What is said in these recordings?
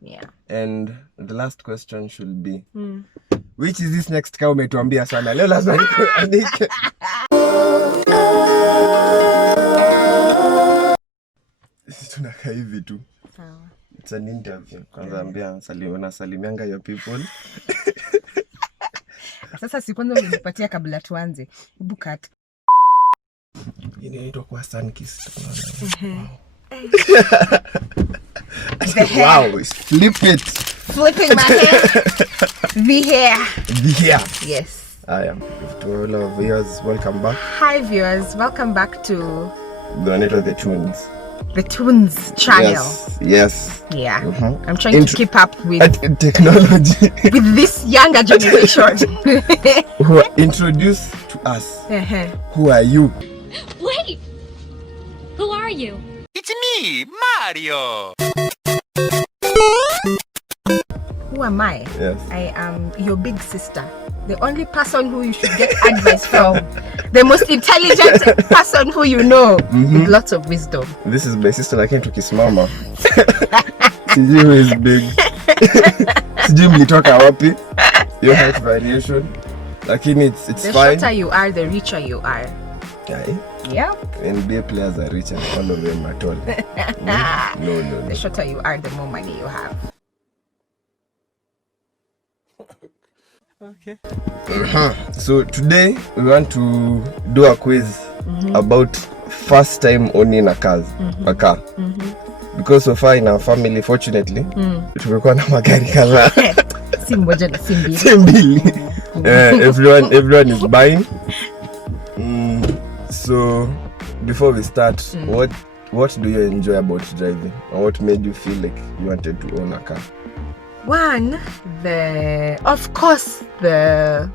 Yeah. And the last question should be, which is this next car umetuambia sana? Leo lazima nikuandike. Sisi tunakaa hivi tu. Sawa. It's an interview. Kwanza ambia salimianga your people. Sasa si kwanza unipatia kabla tuanze. Bukat. Inaitwa kwa Sunkist. Wow, flip it. Flipping my hair. The hair. The hair. Yes. I am. To all our viewers, welcome back. Hi viewers, welcome back to The Tunes. The Tunes channel. Yes. Yeah. I'm trying to keep up with technology. With this younger generation. Who are introduced to us. Who are you? Wait! Who are you? It's me, Mario! Who am I? Yes. I am your big sister. The only person who you should get advice from. The most intelligent person who you know. With lots of wisdom. This is my sister lakini tukisimama. Sijui who is big. Sijui mlitoka wapi. Your height variation. Lakini it's the fine. The shorter you are, the richer you are. Okay. Yep. NBA players are rich and all of them are tall. No. The shorter you are, the more money you have. Okay. So today we want to do a quiz about first time owning a car. Because so far in our family, fortunately, tumekuwa na magari kadhaa. Si moja na si mbili. Si mbili. Everyone is buying. So before we start, what do you enjoy about driving? Or what made you feel like you wanted to own a car? One, of course, the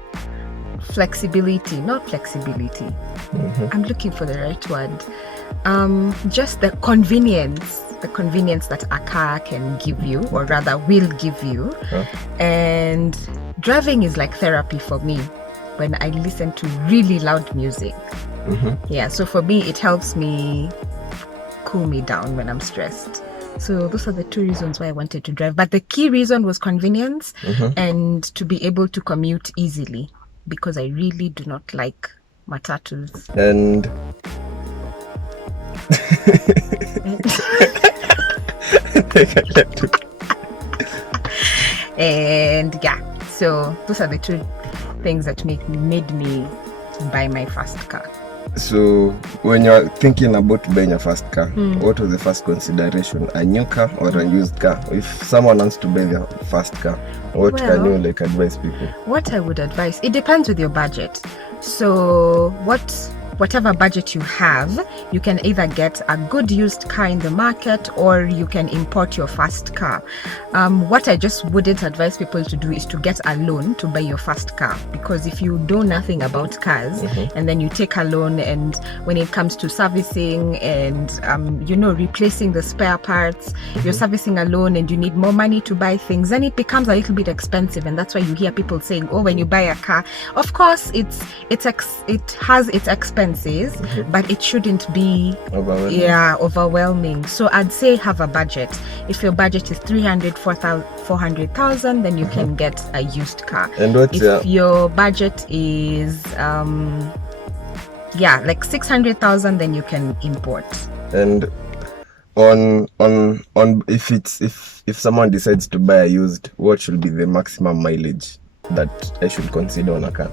flexibility, not flexibility. I'm looking for the right word. Just the convenience that a car can give you, or rather will give you. And driving is like therapy for me when I listen to really loud music. Yeah, so for me, it helps me cool me down when I'm stressed. So those are the two reasons why I wanted to drive. But the key reason was convenience and to be able to commute easily, because I really do not like matatus. And and yeah, so those are the two things that made me buy my first car. So when you're thinking about buying a first car, what was the first consideration? A new car or a used car? If someone wants to buy their first car, what can you advise people? What I would advise, it depends with your budget. So whatever budget you have, you can either get a good used car in the market or you can import your first car. What I just wouldn't advise people to do is to get a loan to buy your first car, because if you know nothing about cars and then you take a loan, and when it comes to servicing and replacing the spare parts, you're servicing a loan and you need more money to buy things, then it becomes a little bit expensive. And that's why you hear people saying, oh, when you buy a car, of course it has its expenses, but it shouldn't be overwhelming. So I'd say have a budget. If your budget is 400,000, then you can get a used car. And if your budget is like 600,000, then you can import. And on if someone decides to buy a used, what should be the maximum mileage that I should consider on a car?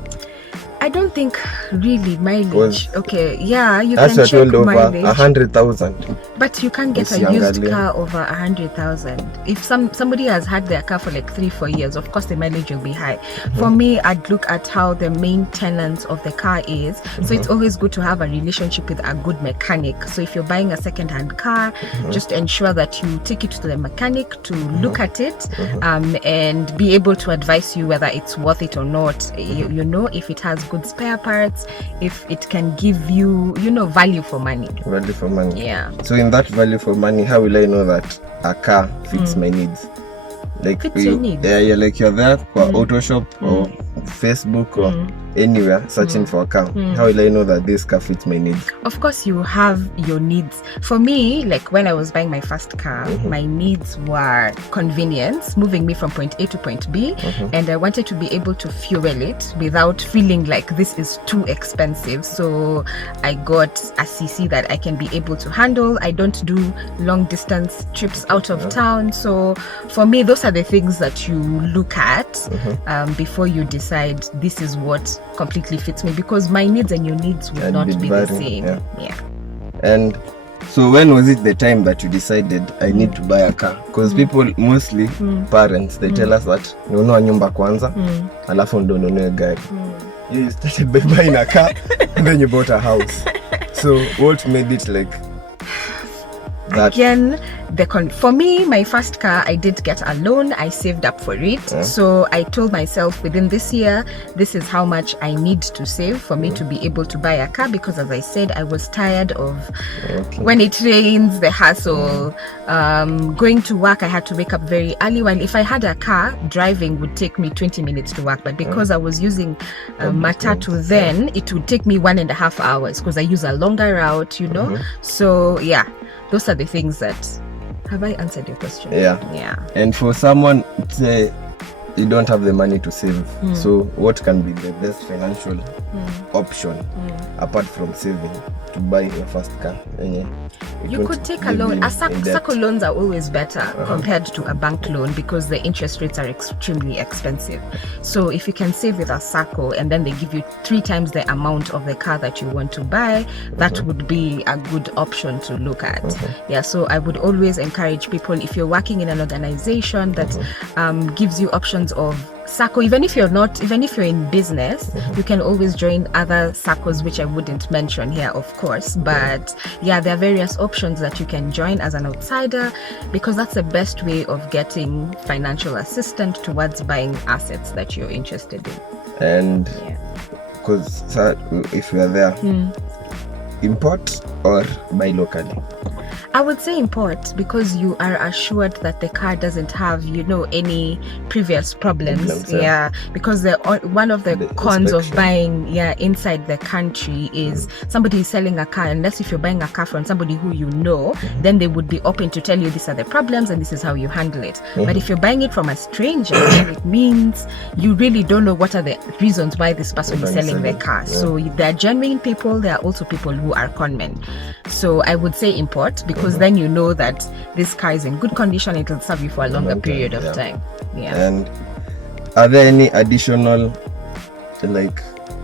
I don't think really mileage. Okay, yeah, you can check over mileage. 100,000. But you can't get a used car over 100,000. If somebody has had their car for like 3-4 years, of course the mileage will be high. For me, I'd look at how the maintenance of the car is. So it's always good to have a relationship with a good mechanic. So if you're buying a second-hand car, just ensure that you take it to the mechanic to look at it and be able to advise you whether it's worth it or not. You know, if it has good spare parts, if it can give you, value for money. Value for money. Yeah. So in that value for money, how will I know that a car fits my needs? Like fits your needs? Yeah, like you're there for auto shop or Facebook or anywhere searching for a car, how will I know that this car fits my needs? Of course, you have your needs. For me, like when I was buying my first car, my needs were convenience, moving me from point A to point B, and I wanted to be able to fuel it without feeling like this is too expensive. So I got a CC that I can be able to handle. I don't do long distance trips out of town. So for me, those are the things that you look at before you decide this is what completely fits me, because my needs and your needs will not be the same. Yeah. And so when was it the time that you decided I need to buy a car? Because people, mostly parents, they tell us that nunua nyumba kwanza alafu ndo nunue gari. You started by buying a car and then you bought a house. So what made it like that? Again, for me, my first car, I did get a loan. I saved up for it. So I told myself within this year, this is how much I need to save for me to be able to buy a car, because as I said, I was tired of when it rains, the hassle. Going to work, I had to wake up very early. While if I had a car, driving would take me 20 minutes to work. But because I was using Matatu then, it would take me 1.5 hours because I use a longer route, you know. So yeah, those are the things that... Have I answered your question? Yeah. And for someone, say you don't have the money to save, so what can be the best financial option apart from saving to buy your first car? You could take a loan. SACCO loans are always better compared to a bank loan because the interest rates are extremely expensive. So if you can save with a SACCO and then they give you 3 times the amount of the car that you want to buy, that would be a good option to look at. Yeah, so I would always encourage people, if you're working in an organization that gives you options of SACCO, even if you're in business, you can always join other SACCOs, which I wouldn't mention here, of course. But yeah, there are various options that you can join as an outsider, because that's the best way of getting financial assistance towards buying assets that you're interested in. And because if you are there, import or buy locally? I would say import, because you are assured that the car doesn't have, any previous problems. Because one of the cons of buying inside the country is somebody is selling a car, unless if you're buying a car from somebody who you know, then they would be open to tell you these are the problems and this is how you handle it. But if you're buying it from a stranger, then it means you really don't know what are the reasons why this person is selling the car. So there are genuine people, there are also people who are con men. So I would say import, because then you know that this car is in good condition, it will serve you for a longer period of time. And are there any additional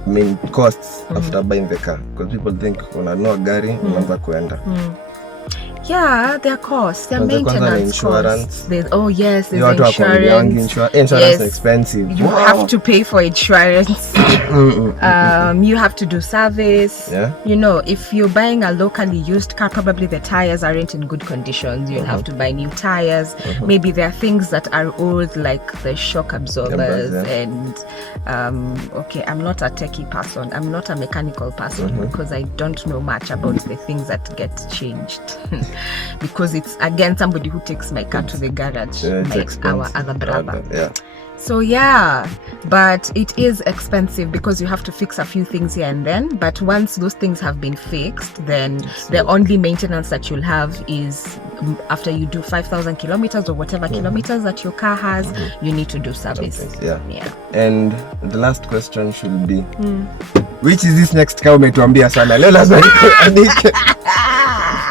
main costs after buying the car? Because people think unanunua gari unaanza kuenda. Yeah, there are costs. There are maintenance costs. There's insurance. Insurance is expensive. You have to pay for insurance. You have to do service. If you're buying a locally used car, probably the tires aren't in good conditions. You'll have to buy new tires. Maybe there are things that are old, like the shock absorbers. And I'm not a techie person. I'm not a mechanical person because I don't know much about the things that get changed. Because it's again somebody who takes my car to the garage, like our other brother. So but it is expensive because you have to fix a few things here and then. But once those things have been fixed, then the only maintenance that you'll have is after you do 5,000 kilometers or whatever kilometers that your car has, you need to do service. And the last question should be, which is this next car umetuambia sana? Leo lazima niandike.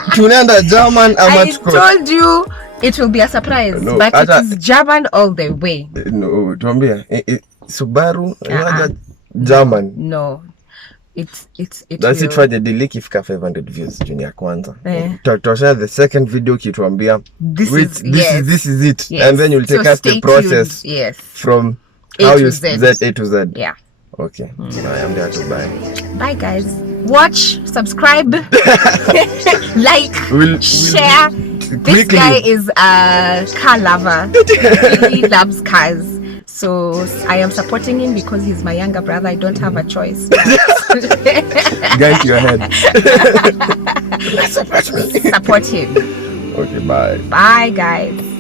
Tunaenda German ama I told you it will be a surprise, but it is German all the way. No, tuambia Subaru German. No. That's it for the delete ifika 500 views junior kwanza. Tutashare the second video kituambia this is it. And then you'll take us the process from how you Z A to Z. Yeah. Okay. I am there to buy. Bye guys. Watch, subscribe, like, share. This guy is a car lover. He loves cars. So I am supporting him because he's my younger brother. I don't have a choice. Guys to your head. Support me. Support him. Okay, bye. Bye guys.